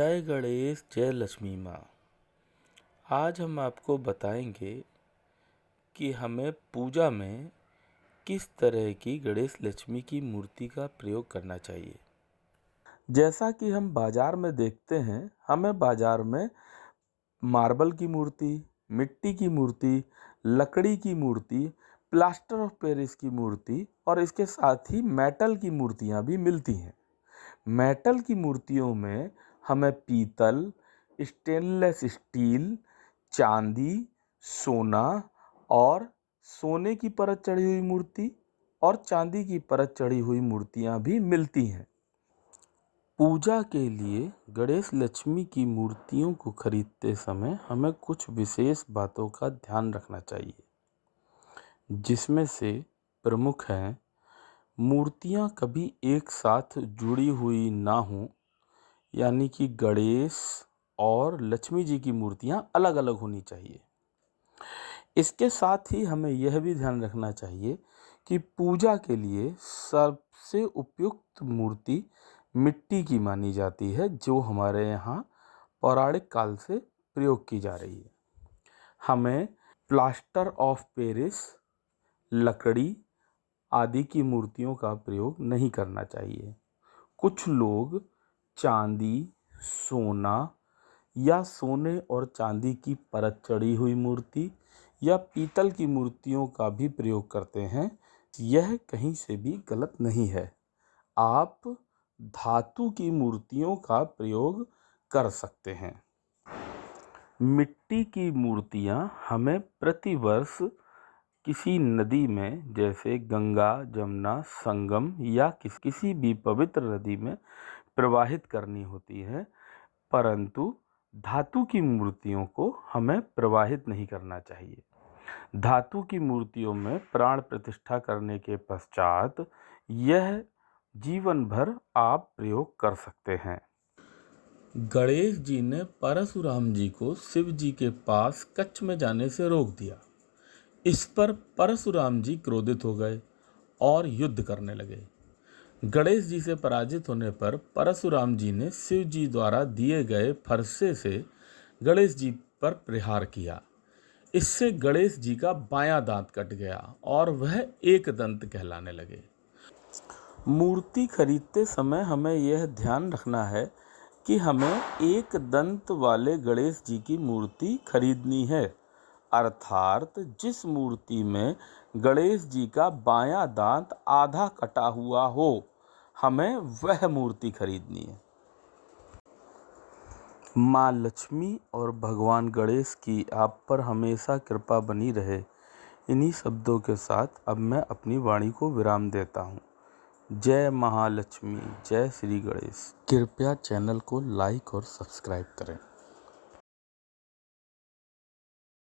जय गणेश जय लक्ष्मी माँ। आज हम आपको बताएंगे कि हमें पूजा में किस तरह की गणेश लक्ष्मी की मूर्ति का प्रयोग करना चाहिए। जैसा कि हम बाजार में देखते हैं, हमें बाजार में मार्बल की मूर्ति, मिट्टी की मूर्ति, लकड़ी की मूर्ति, प्लास्टर ऑफ पेरिस की मूर्ति और इसके साथ ही मेटल की मूर्तियाँ भी मिलती हैं। मेटल की मूर्तियों में हमें पीतल, स्टेनलेस स्टील, चांदी, सोना और सोने की परत चढ़ी हुई मूर्ति और चांदी की परत चढ़ी हुई मूर्तियां भी मिलती हैं। पूजा के लिए गणेश लक्ष्मी की मूर्तियों को खरीदते समय हमें कुछ विशेष बातों का ध्यान रखना चाहिए, जिसमें से प्रमुख हैं, मूर्तियां कभी एक साथ जुड़ी हुई ना हों, यानी कि गणेश और लक्ष्मी जी की मूर्तियां अलग अलग होनी चाहिए। इसके साथ ही हमें यह भी ध्यान रखना चाहिए कि पूजा के लिए सबसे उपयुक्त मूर्ति मिट्टी की मानी जाती है, जो हमारे यहाँ पौराणिक काल से प्रयोग की जा रही है। हमें प्लास्टर ऑफ पेरिस, लकड़ी आदि की मूर्तियों का प्रयोग नहीं करना चाहिए। कुछ लोग चांदी, सोना या सोने और चांदी की परत चढ़ी हुई मूर्ति या पीतल की मूर्तियों का भी प्रयोग करते हैं। यह कहीं से भी गलत नहीं है। आप धातु की मूर्तियों का प्रयोग कर सकते हैं। मिट्टी की मूर्तियां हमें प्रतिवर्ष किसी नदी में, जैसे गंगा, जमुना, संगम या किसी भी पवित्र नदी में प्रवाहित करनी होती है, परंतु धातु की मूर्तियों को हमें प्रवाहित नहीं करना चाहिए। धातु की मूर्तियों में प्राण प्रतिष्ठा करने के पश्चात यह जीवन भर आप प्रयोग कर सकते हैं। गणेश जी ने परशुराम जी को शिव जी के पास कच्छ में जाने से रोक दिया। इस पर परशुराम जी क्रोधित हो गए और युद्ध करने लगे। गणेश जी से पराजित होने पर परशुराम जी ने शिव जी द्वारा दिए गए फरसे से गणेश जी पर प्रहार किया। इससे गणेश जी का बायां दांत कट गया और वह एक दंत कहलाने लगे। मूर्ति खरीदते समय हमें यह ध्यान रखना है कि हमें एक दंत वाले गणेश जी की मूर्ति खरीदनी है, अर्थात जिस मूर्ति में गणेश जी का बायां दांत आधा कटा हुआ हो, हमें वह मूर्ति खरीदनी है। माँ लक्ष्मी और भगवान गणेश की आप पर हमेशा कृपा बनी रहे। इन्हीं शब्दों के साथ अब मैं अपनी वाणी को विराम देता हूँ। जय महालक्ष्मी, जय श्री गणेश। कृपया चैनल को लाइक और सब्सक्राइब करें।